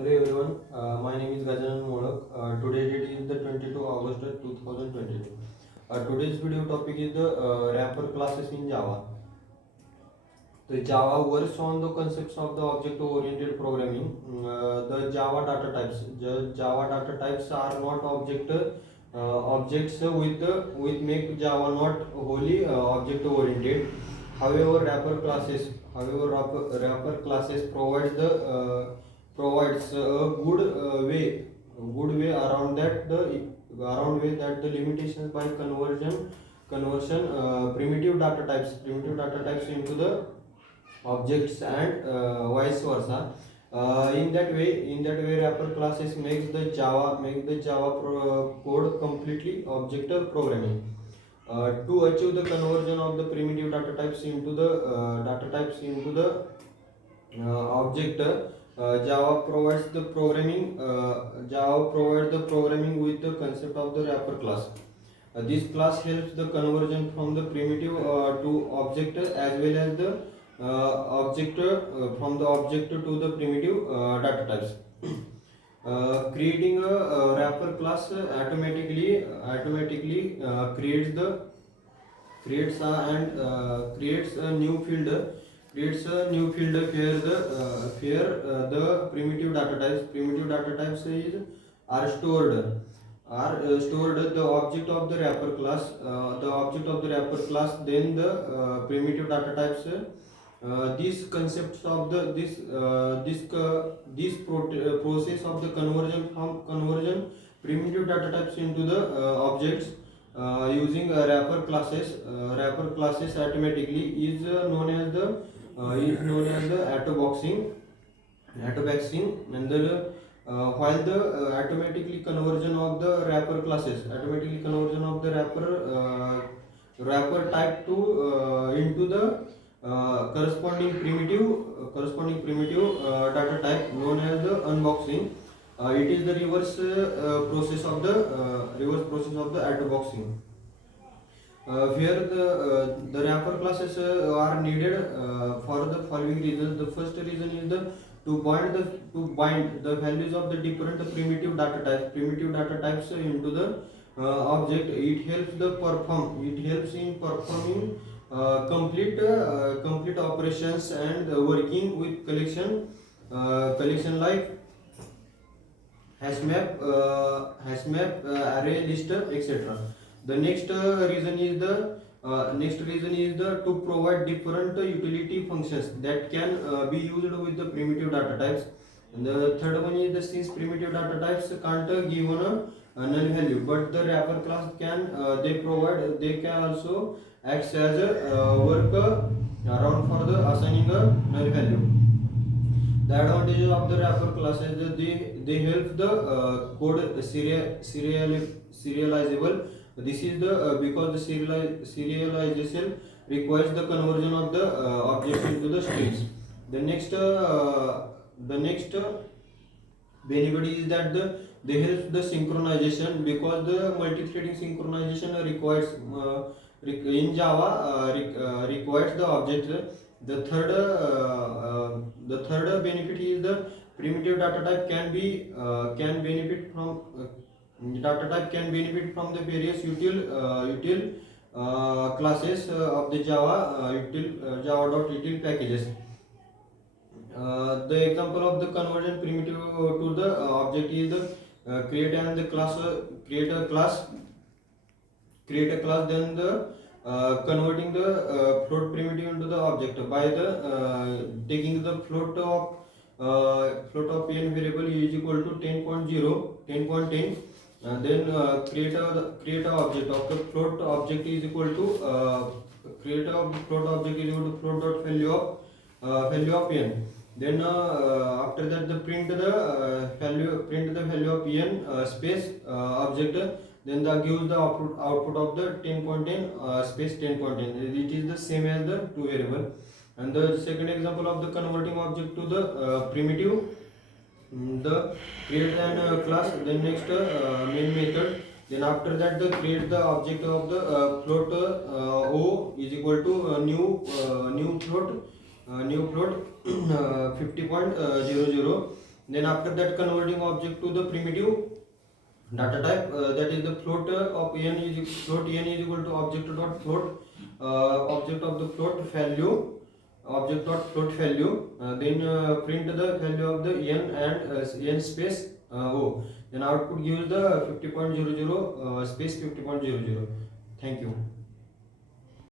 Hello everyone, my name is Gajanan Modak. Today date is the 22 August 2022. Today's video topic is the wrapper classes in Java. The Java works on the concepts of the object-oriented programming. The Java data types. The Java data types are not objects with make Java not wholly object-oriented. However, wrapper classes provides a good way around way that the limitations by conversion primitive data types into the objects and vice versa. In that way, wrapper classes make the Java code completely object programming. To achieve the conversion of the primitive data types into the object, Java provides the programming with the concept of the wrapper class. This class helps the conversion from the primitive to object, as well as the object from the object to the primitive data types. Creating a wrapper class automatically creates a new field where the primitive data types are stored the object of the wrapper class then the primitive data types. These concepts of the process of the conversion primitive data types into the objects using wrapper classes automatically is known as the autoboxing. And the while the automatically conversion of the wrapper type to into the corresponding primitive data type known as the unboxing. It is the reverse process of the autoboxing, where the wrapper classes are needed for the following reasons. The first reason is to bind the values of the different primitive data types into the object. It helps in performing complete operations and working with collection like hash map, array list, etc. The next reason is the to provide different utility functions that can be used with the primitive data types. And the third one is the since primitive data types can't give a null value, but the wrapper class they can also act as a work around for the assigning a null value. The advantages of the wrapper class is that they help the code serializable. This is the because the serialization requires the conversion of the objects into the strings. The next benefit is that they help the synchronization, because the multi-threading synchronization in Java requires the object. The third benefit is the primitive data type can benefit from the various util classes of the Java.util packages. The example of the conversion primitive to the object is the create a class, then the converting the float primitive into the object by the taking the float of n variable is equal to 10.10, and then create a object of the float object is equal to float dot value of n. Then after that, the print the value of n space object. Then that gives the output of the 10.10 space 10.10. It is the same as the two variable. And the second example of the converting object to the primitive, the create an class, then next main method. Then after that, the create the object of the float o is equal to new float 50.00. Then after that, converting object to the primitive data type, that is the float of n is equal to object dot float, object of the float value, object dot float value, then print the value of the n and n space o. Then output gives the 50.00 space 50.00. Thank you.